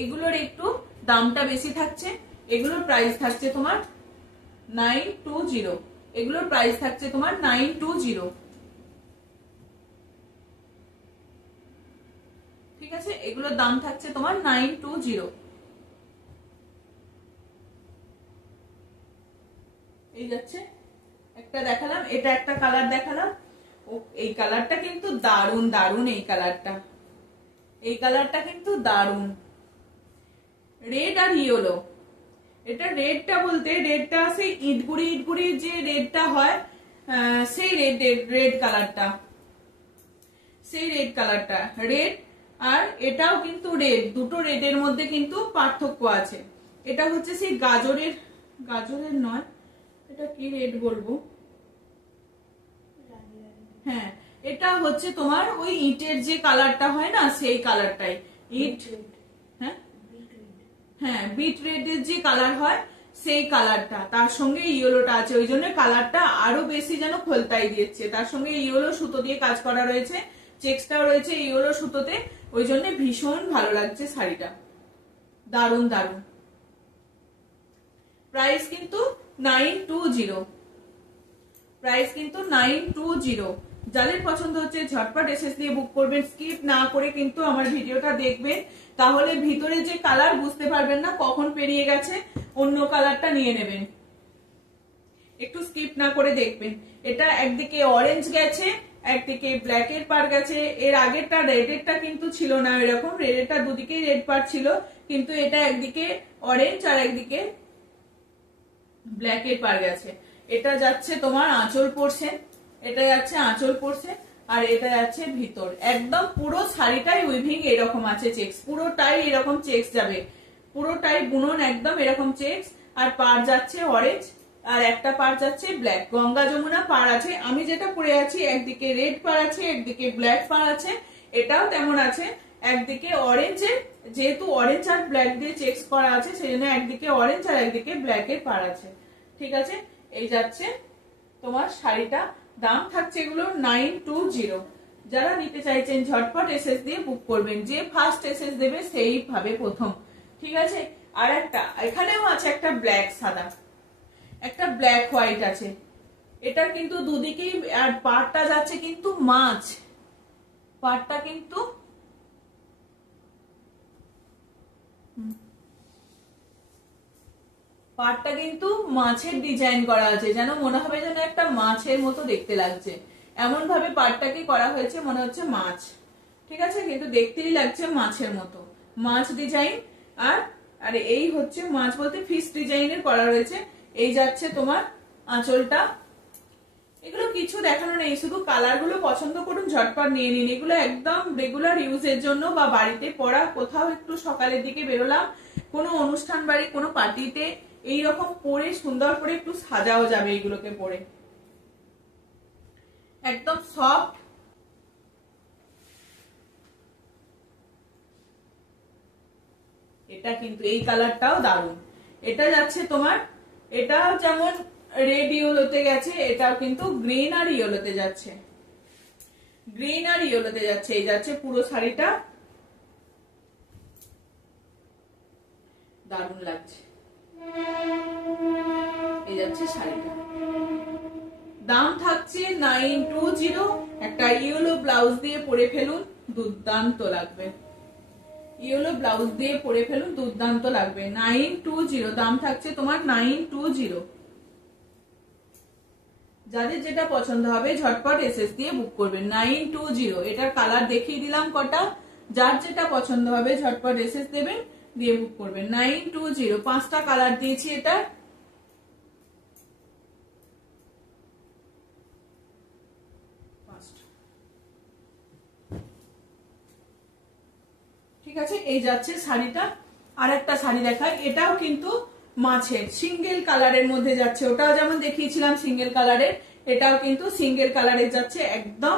এগুলোর একটু দামটা বেশি থাকছে, এগুলোর প্রাইস থাকছে তোমার 920, এগুলোর প্রাইস থাকছে তোমার 920। ঠিক আছে, এগুলোর দাম থাকছে তোমার 920। এই যাচ্ছে একটা দেখালাম, এটা একটা কালার দেখালাম। ও এই কালারটা কিন্তু দারুন দারুন, এই কালারটা কিন্তু দারুন, রেড আর ইয়েলো। এটা রেডটা বলতে রেডটা সেই ইটগুড়ি যে রেডটা হয়, সেই রেড কালারটা, রেড। আর এটাও কিন্তু রেড, দুটো রেডের মধ্যে কিন্তু পার্থক্য আছে। এটা হচ্ছে সেই গাজরের নয়, এটা কি রেড বলবো, হ্যাঁ এটা হচ্ছে তোমার ওই ইটের যে কালারটা হয় না, সেই কালারটাই ইট। হ্যাঁ বিট রেডের যে কালার হয় সেই কালারটা, তার সঙ্গে ইয়েলোটা আছে, ওই জন্য কালারটা আরো বেশি যেন খোলতাই দিচ্ছে। তার সঙ্গে ইয়েলো সুতো দিয়ে কাজ করা রয়েছে, চেক্সটাও রয়েছে ইয়েলো সুতোতে, ওই জন্য ভীষণ ভালো লাগছে শাড়িটা, দারুন দারুন। প্রাইস কিন্তু 920, প্রাইস কিন্তু 920। যাদের পছন্দ হচ্ছে ঝটপট এসএস দিয়ে বুক করবেন, স্কিপ না করে কিন্তু আমার ভিডিওটা দেখবেন, তাহলে ভিতরে যে কালার বুঝতে পারবেন না, কখন পেরিয়ে গেছে অন্য কালারটা নিয়ে নেবেন। একটু স্কিপ না করে দেখবেন। এটা একদিকে অরেঞ্জ গেছে, একদিকে ব্ল্যাকের পার গেছে। এর আগেরটা রেডেরটা কিন্তু ছিল না এরকম, রেডেরটা দুদিকে রেড পার ছিল, কিন্তু এটা একদিকে অরেঞ্জ আর একদিকে ব্ল্যাকের পার গেছে। এটা যাচ্ছে তোমার আঁচল পোর্শন, এটা যাচ্ছে আঁচল পোর্শন, আর এটা যাচ্ছে ভিতর। একদম পুরো শাড়িটাই উইভিং এরকম আছে, চেক্স পুরোটাই এরকম চেক্স যাবে, পুরোটাই বুনন একদম এরকম চেক্স। আর পার যাচ্ছে অরেঞ্জ, আর একটা পার যাচ্ছে ব্ল্যাক, গঙ্গা যমুনা পার আছে। আমি যেটা পরে আছি একদিকে রেড পার আছে, একদিকে ব্ল্যাক পার আছে, এটাও তেমন আছে। একদিকে অরেঞ্জের, যেহেতু অরেঞ্জ আর ব্ল্যাক দিয়ে চেক্স করা আছে, সেই জন্য একদিকে অরেঞ্জ আর একদিকে ব্ল্যাকের পার আছে। ঠিক আছে, এই যাচ্ছে তোমার শাড়িটা। দাম থাকছে এগুলো 920। যারা নিতে চাইছেন ঝটপট এসএস দিয়ে বুক করবেন, যে ফার্স্ট এসএস দেবে সেই ভাবে প্রথম। ঠিক আছে, আর একটা এখানেও আছে একটা ব্ল্যাক সাদা, একটা ব্ল্যাক হোয়াইট আছে। এটার কিন্তু দুদিকেই, আর পাড়টা যাচ্ছে কিন্তু মাছ, পাড়টা কিন্তু পাড়টা কিন্তু মাছের ডিজাইন করা আছে, যেন মনে হবে যেন একটা মাছের মতো দেখতে লাগছে, এমন ভাবে পাড়টাকে করা হয়েছে মনে হচ্ছে মাছ। ঠিক আছে, কিন্তু দেখতেই লাগছে মাছের মতো, মাছ ডিজাইন। আর এই হচ্ছে মাছ বলতে ফিশ ডিজাইনের করা রয়েছে। এই যাচ্ছে তোমার আঁচলটা। এগুলো কিছু দেখানো নেই, শুধু কালার গুলো পছন্দ করুন, ঝটপট নিয়ে নিন। এগুলো একদম রেগুলার ইউজের জন্য, বা বাড়িতে পরা, কোথাও একটু সকালের দিকে বেরোলাম, কোনো অনুষ্ঠান বাড়ি, কোনো পার্টিতে, এইরকম পরে সুন্দর করে একটু সাজাও যাবে এইগুলোকে পরে, একদম সফট। এটা কিন্তু এই কালারটাও দারুণ। এটা যাচ্ছে তোমার, এটা যেমন রেড ইয়েলোতে গেছে, এটাও কিন্তু গ্রিন আর ইয়েলোতে যাচ্ছে, গ্রিন আর ইয়েলোতে যাচ্ছে। এই যাচ্ছে পুরো শাড়িটা, দারুণ লাগছে। এই যাচ্ছে শাড়িটা, দাম থাকছে 920। একটা ইয়েলো ব্লাউজ দিয়ে পরে ফেলুন, দুর্দান্ত লাগবে। ইয়েলো ব্লাউজ দিয়ে পরে ফেলুন, দুর্দান্ত লাগবে। 920 দাম থাকছে তোমার, 920। যাদের যেটা পছন্দ হবে ঝটপট এসএস দিয়ে বুক করবেন। 920, এটার কালার দেখিয়ে দিলাম কটা, যার যেটা পছন্দ হবে ঝটপট এসএস দেবেন, দিয়ে বুক করবেন। 920, 5টা কালার দিয়েছি এটা। ঠিক আছে, এই যাচ্ছে শাড়িটা। আর একটা শাড়ি দেখায়, এটাও কিন্তু মাছের সিঙ্গেল কালারের মধ্যে যাচ্ছে, ওটাও যেমন দেখিয়েছিলাম সিঙ্গেল কালারের, এটাও কিন্তু সিঙ্গেল কালারের যাচ্ছে, একদম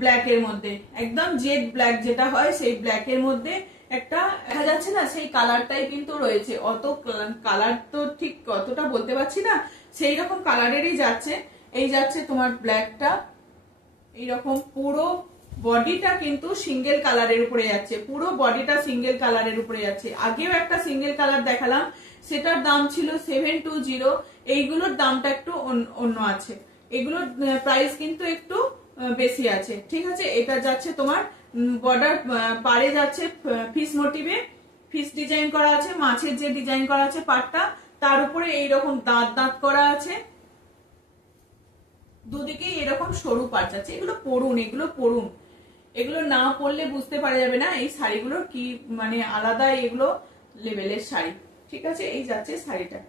ব্ল্যাক এর মধ্যে, একদম জেড ব্ল্যাক যেটা হয় সেই ব্ল্যাক এর মধ্যে একটা দেখা যাচ্ছে না, সেই কালারটাই কিন্তু রয়েছে। অত কালার তো ঠিক কতটা বলতে পারছি না, সেই রকম কালারেরই যাচ্ছে। এই যাচ্ছে তোমার ব্ল্যাকটা, এইরকম পুরো বডিটা কিন্তু সিঙ্গেল কালারের উপরে যাচ্ছে, পুরো বডিটা সিঙ্গেল কালারের উপরে যাচ্ছে। আগেও একটা সিঙ্গেল কালার দেখালাম, সেটার দাম ছিল 720। এইগুলোর দামটা একটু অন্য আছে, এগুলোর প্রাইস কিন্তু একটু বেশি আছে। ঠিক আছে, এটা যাচ্ছে তোমার বর্ডার পারে যাচ্ছে ফিশ মোটিভে, ফিশ ডিজাইন করা আছে, মাছের যে ডিজাইন করা আছে পাটটা, তার উপরে এইরকম দাঁত দাঁত করা আছে, দুদিকে এরকম সরু পাট যাচ্ছে। এগুলো পরুন, এগুলো পরুন, এগুলো না পরলে বুঝতে পারা যাবে না এই শাড়িগুলোর কি মানে আলাদা এগুলো লেভেলের শাড়ি। ঠিক আছে, এই যাচ্ছে শাড়িটা।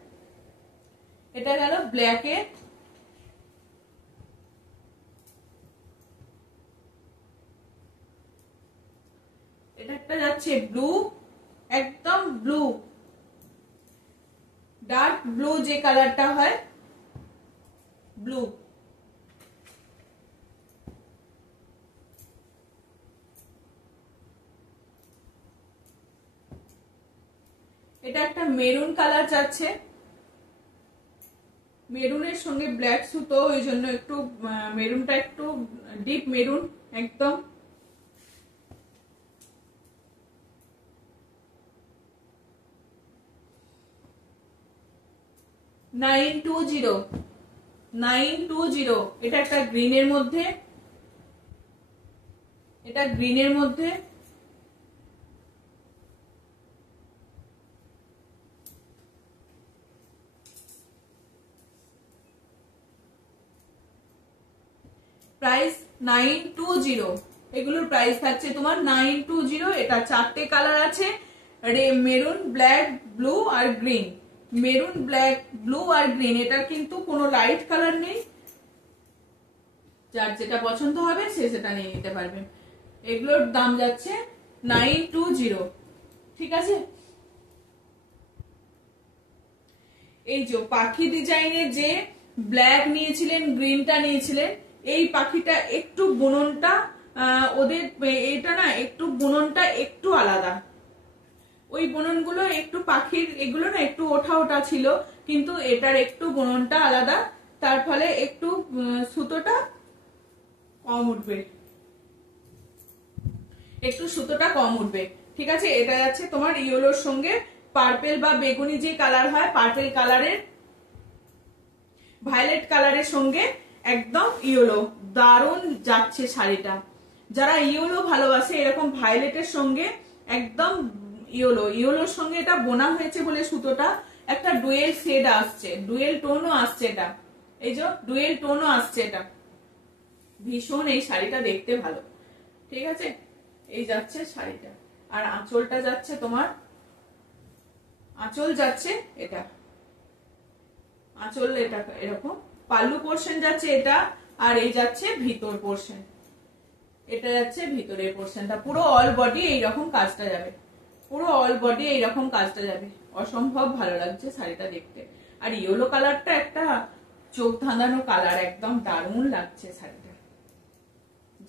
এটা গেল ব্ল্যাকে, এটা একটা যাচ্ছে ব্লু, একদম ব্লু, ডার্ক ব্লু যে কালারটা হয়, ব্লু। এটা একটা মেরুন কালার যাচ্ছে, মেরুনের সঙ্গে ব্ল্যাক সুতো, ওই জন্য একটু মেরুনটা একটু ডিপ মেরুন একদম। $920, এটা একটা গ্রিনের মধ্যে, এটা গ্রিনের মধ্যে, প্রাইস 920। এগুলোর প্রাইস থাকছে তোমার 920। এটা 4টে কালার আছে, মেরুন, ব্ল্যাক, ব্লু আর গ্রিন। মেরুন, ব্ল্যাক, ব্লু আর গ্রিন, এটা কিন্তু কোনো লাইট কালার নেই, যার যেটা পছন্দ হবে সে সেটা নিয়ে নিতে পারবেন। এগুলোর দাম যাচ্ছে 920। ঠিক আছে, এই যে পাখি ডিজাইনের যে ব্ল্যাক নিয়েছিলেন, গ্রিনটা নিয়েছিলেন, এই পাখিটা একটু বুননটা ওদের এটা না একটু বুননটা একটু আলাদা, ওই বুননগুলো একটু পাখির এগুলো না একটু ওঠা ওঠা ছিল, কিন্তু এটার একটু বুননটা আলাদা, তার ফলে একটু সুতোটা কম উঠবে, একটু সুতোটা কম উঠবে। ঠিক আছে, এটা যাচ্ছে তোমার ইয়েলোর সঙ্গে পার্পেল বা বেগুনি যে কালার হয়, পার্পেল কালারের ভায়োলেট কালারের সঙ্গে একদম ইয়েলো, দারুণ যাচ্ছে শাড়িটা। যারা ইয়েলো ভালোবাসে, এরকম ভায়োলেটের সঙ্গে একদম ইয়েলো, ইয়েলোর সঙ্গে এটা বোনা হয়েছে বলে সুতোটা একটা ডুয়েল শেড আসছে, ডুয়েল টোনও আসছে, এটা এই যে ডুয়েল টোনও আসছে, এটা ভীষণ এই শাড়িটা দেখতে ভালো। ঠিক আছে, এই যাচ্ছে শাড়িটা। আর আঁচলটা যাচ্ছে তোমার, আঁচল যাচ্ছে এটা, আঁচল এটা এরকম, পাল্লু পোর্শন যাচ্ছে এটা, আর এই যাচ্ছে ভিতর পোর্শন, এটা যাচ্ছে ভিতরের পোর্শনটা, পুরো অল বডি এইরকম কাজটা যাবে। পুরো অল বডি এইরকম কাজটা যাবে, অসম্ভব ভালো লাগছে শাড়িটা দেখতে। আর ইয়েলো কালারটা একটা চোখ ধাঁধানো কালার, একদম দারুণ লাগছে শাড়িটা।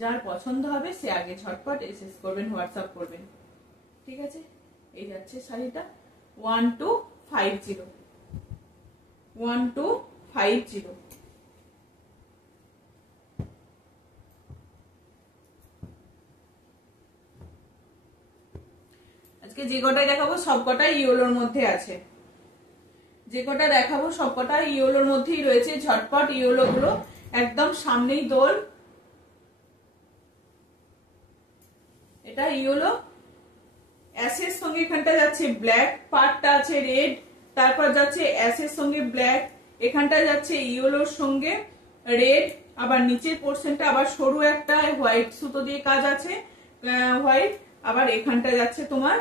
যার পছন্দ হবে সে আগে ঝটপট এসএস করবেন, হোয়াটসঅ্যাপ করবেন, ঠিক আছে। এই যাচ্ছে শাড়িটা 1250 1250। আজকে যে কটাই দেখাবো সব কটাই ইয়েলোর মধ্যে আছে, যে কটা দেখাবো সব কটা ইয়েলোর মধ্যেই রয়েছে। ঝটপট ইয়েলো গুলো একদম সামনেই দোল, এটা ইয়েলো অ্যাশের সঙ্গে এখানটা যাচ্ছে ব্ল্যাক, পার্টটা আছে রেড, তারপর যাচ্ছে অ্যাশের সঙ্গে ব্ল্যাক, এখানটা যাচ্ছে ইয়েলোর সঙ্গে রেড, আবার নিচের পোর্শনটা আবার সরু একটা হোয়াইট সুতো দিয়ে কাজ আছে, হোয়াইট, আবার এখানটা যাচ্ছে তোমার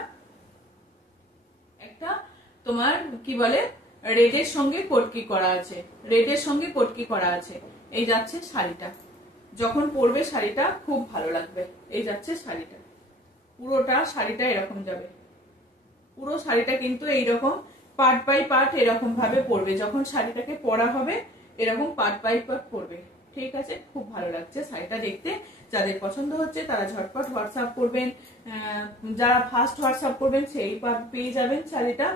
একটা তোমার কি বলে রেডের সঙ্গে কটকি করা আছে, রেডের সঙ্গে কটকি করা আছে। এই যাচ্ছে শাড়িটা, যখন পরবে শাড়িটা খুব ভালো লাগবে। এই যাচ্ছে শাড়িটা, পুরোটা শাড়িটা এরকম যাবে, পুরো শাড়িটা কিন্তু এইরকম পার্ট বাই পার্ট এরকম ভাবে পরবে, যখন শাড়িটাকে পরা হবে এরকম পার্ট বাই পার্ট পরবে, ঠিক আছে। খুব ভালো লাগছে শাড়িটা দেখতে। যাদের পছন্দ হচ্ছে তারা ঝটপট হোয়াটসঅ্যাপ করবেন, যারা ফার্স্ট হোয়াটসঅ্যাপ করবেন সেই পেয়ে যাবেন শাড়িটা।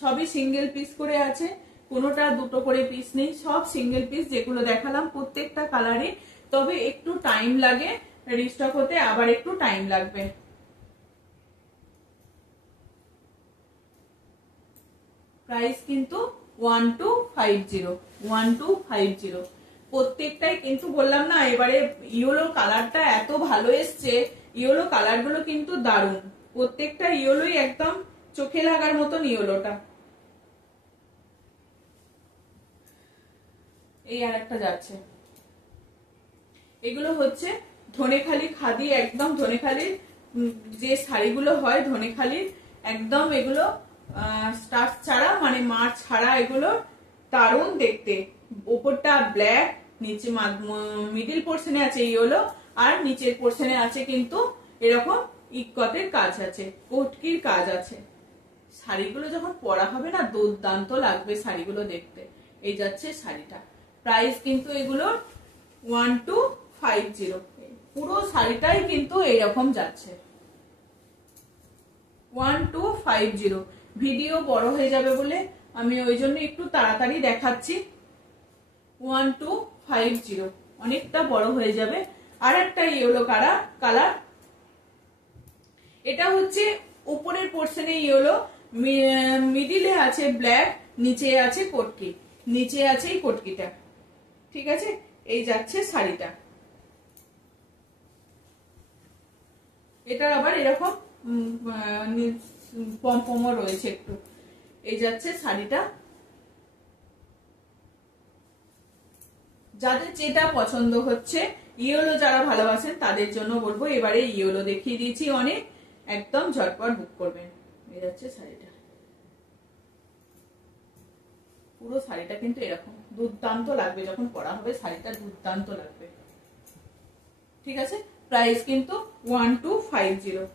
সবই সিঙ্গেল পিস করে আছে, কোনোটা দুটো করে পিস নেই, সব সিঙ্গেল পিস যেগুলো দেখালাম প্রত্যেকটা কালারে। তবে একটু টাইম লাগে রিস্টক হতে, আবার একটু টাইম লাগবে। প্রাইস কিন্তু 1250 প্রত্যেকটাই কিন্তু বললাম না, এবারে ইয়েলো কালারটা এত ভালো এসছে, ইয়েলো কালার গুলো কিন্তু দারুণ, প্রত্যেকটা ইয়েলোই একদম চোখে লাগার মতন ইয়েলোটা। এই আর একটা যাচ্ছে, এগুলো হচ্ছে ধনেখালি খাদি, একদম ধনেখালির যে শাড়িগুলো হয় ধনেখালির, একদম এগুলো স্টার্চ ছাড়া মানে মার ছাড়া, এগুলো দারুণ দেখতে। উপরটা ব্ল্যাক, নিচে মিডিল পোর্শনে আছে ইয়েলো, আর নিচের পোর্শনে আছে কিন্তু এরকম ইকতের কাজ আছে, কটকির কাজ আছে। শাড়িগুলো যখন পরা হবে না দুর্দান্ত লাগবে শাড়িগুলো দেখতে। এই যাচ্ছে শাড়িটা, প্রাইস কিন্তু এগুলোর 1250, পুরো শাড়িটাই কিন্তু এইরকম যাচ্ছে 1250। ভিডিও বড় হয়ে যাবে বলে আমি ওই জন্য একটু তাড়াতাড়ি দেখাচ্ছি। 1250 অনেকটা বড় হয়ে যাবে। আর একটা ইয়েলো কালার, এটা হচ্ছে উপরের পোর্শনে ইয়েলো, মিডিলে আছে ব্ল্যাক, নিচে আছে কটকি, নিচে আছে এই কটকিটা, ঠিক আছে। এই যাচ্ছে শাড়িটা, এটা আবার এরকম পমপমও রয়েছে একটু। এই যাচ্ছে শাড়িটা, যাদের যেটা পছন্দ হচ্ছে, ইয়েলো যারা ভালোবাসেন তাদের জন্য বলবো এবারে ইয়েলো দেখিয়ে দিয়েছি অনেক, একদম ঝটপট বুক করবেন। এই যাচ্ছে শাড়িটা, পুরো শাড়িটা কিন্তু এরকম দুর্দান্ত লাগবে, যখন পরা হবে শাড়িটা দুর্দান্ত লাগবে, ঠিক আছে। প্রাইস কিন্তু 1250,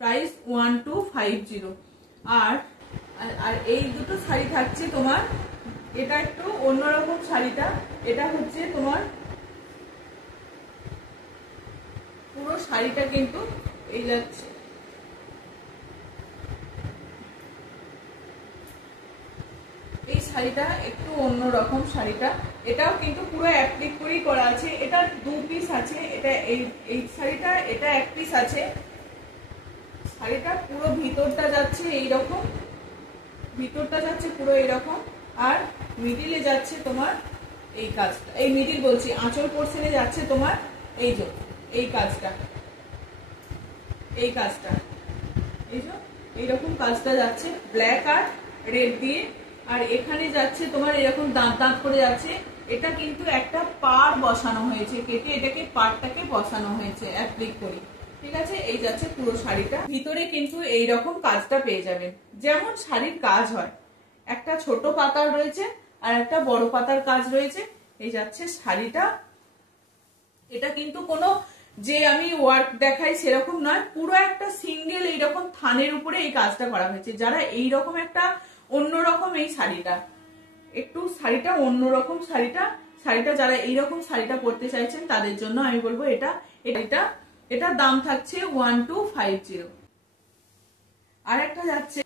প্রাইস 1250। আর এই দুটো শাড়ি থাকছে তোমার, এটা একটু অন্যরকম শাড়িটা, এটা হচ্ছে তোমার পুরো শাড়িটা কিন্তু এই যাচ্ছে, এই শাড়িটা একটু অন্যরকম শাড়িটা, এটাও কিন্তু পুরো অ্যাপ্লিক করেই করা আছে। এটা দু পিস আছে, এটা এই শাড়িটা এটা এক পিস আছে। শাড়িটা পুরো ভিতরটা যাচ্ছে এইরকম, ভিতরটা যাচ্ছে পুরো এইরকম, আর মিডিলে যাচ্ছে তোমার এই কাজটা, এই মিডিল বলছি আঁচল পোর্শনে যাচ্ছে তোমার এই যে এই কাজটা, এই কাজটা, এই যে এইরকম কাজটা যাচ্ছে ব্ল্যাক আর রেড দিয়ে। আর এখানে যাচ্ছে তোমার এরকম দাঁত দাঁত করে যাচ্ছে, এটা কিন্তু একটা পাড় বসানো হয়েছে, কেটে এটাকে পাড়টাকে বসানো হয়েছে অ্যাপ্লিক করে, ঠিক আছে। এই যাচ্ছে পুরো শাড়িটা, ভিতরে কিন্তু এইরকম কাজটা পেয়ে যাবেন, যেমন শাড়ির কাজ হয়, একটা ছোট পাতার রয়েছে আর একটা বড় পাতার কাজ রয়েছে। এই যাচ্ছে শাড়িটা, এটা কিন্তু কোনো যে আমি ওয়ার্ক দেখাই সেরকম নয়, পুরো একটা সিঙ্গেল এইরকম থানের উপরে এই কাজটা করা হয়েছে। যারা এইরকম একটা অন্যরকম এই শাড়িটা, একটু শাড়িটা অন্যরকম শাড়িটা যারা এইরকম শাড়িটা পরতে চাইছেন তাদের জন্য আমি বলবো এটার দাম থাকছে 1250। আর একটা যাচ্ছে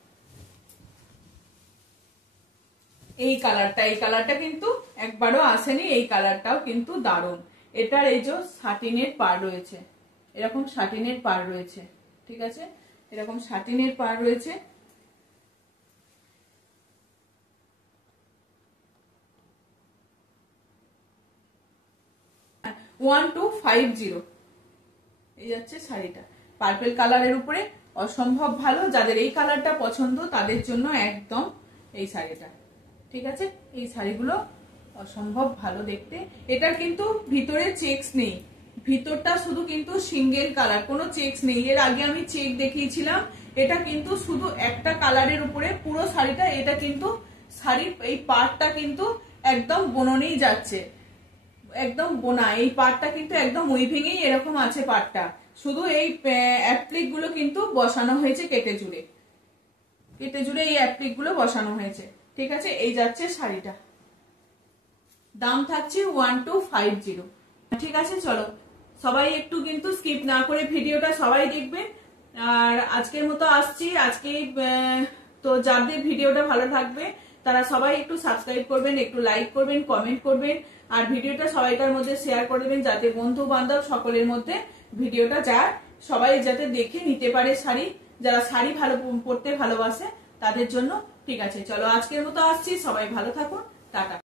এই কালারটা কিন্তু একবারও আসেনি, এই কালারটাও কিন্তু দারুণ। এটার এই যে সাটিনের পাড় রয়েছে, এরকম সাটিনের পাড় রয়েছে, ঠিক আছে, এরকম সাটিনের পাড় রয়েছে। ওয়ান 1250 এই যাচ্ছে শাড়িটা, পার্পল কালারের উপরে, অসম্ভব ভালো। যাদের এই কালারটা পছন্দ তাদের জন্য একদম এই শাড়িটা, ঠিক আছে। এই শাড়িগুলো অসম্ভব ভালো দেখতে। এটার কিন্তু ভিতরে চেকস নেই, ভিতরটা শুধু কিন্তু সিঙ্গেল কালার, কোনো চেকস নেই। এর আগে আমি চেক দেখিয়েছিলাম, এটা কিন্তু শুধু একটা কালারের উপরে পুরো শাড়িটা। এটা কিন্তু শাড়ির এই পাড়টা কিন্তু একদম বোননেই যাচ্ছে, একদম বোনা। এই পাড়টা কিন্তু একদম উইভিংই এরকম আছে পাড়টা, শুধু এই অ্যাপ্লিক গুলো কিন্তু বসানো হয়েছে কেটে জুড়ে এই অ্যাপ্লিক গুলো বসানো হয়েছে, ঠিক আছে। এই যাচ্ছে শাড়িটা, দাম থাকছে 1250, ঠিক আছে। চলো সবাই একটু কিন্তু স্কিপ না করে ভিডিওটা সবাই দেখবেন। আর আজকের মতো আসছি, আজকে তো যাদের ভিডিওটা ভালো থাকবে তারা সবাই একটু সাবস্ক্রাইব করবেন, একটু লাইক করবেন, কমেন্ট করবেন, আর ভিডিওটা সবাইকার মধ্যে শেয়ার করে দেবেন, যাতে বন্ধু বান্ধব সকলের মধ্যে ভিডিওটা যায়, সবাই যাতে দেখে নিতে পারে শাড়ি, যারা শাড়ি ভালো পরতে ভালোবাসে তাদের জন্য, ঠিক আছে। চলো আজকের মতো আসছি, সবাই ভালো থাকুন, টাটা।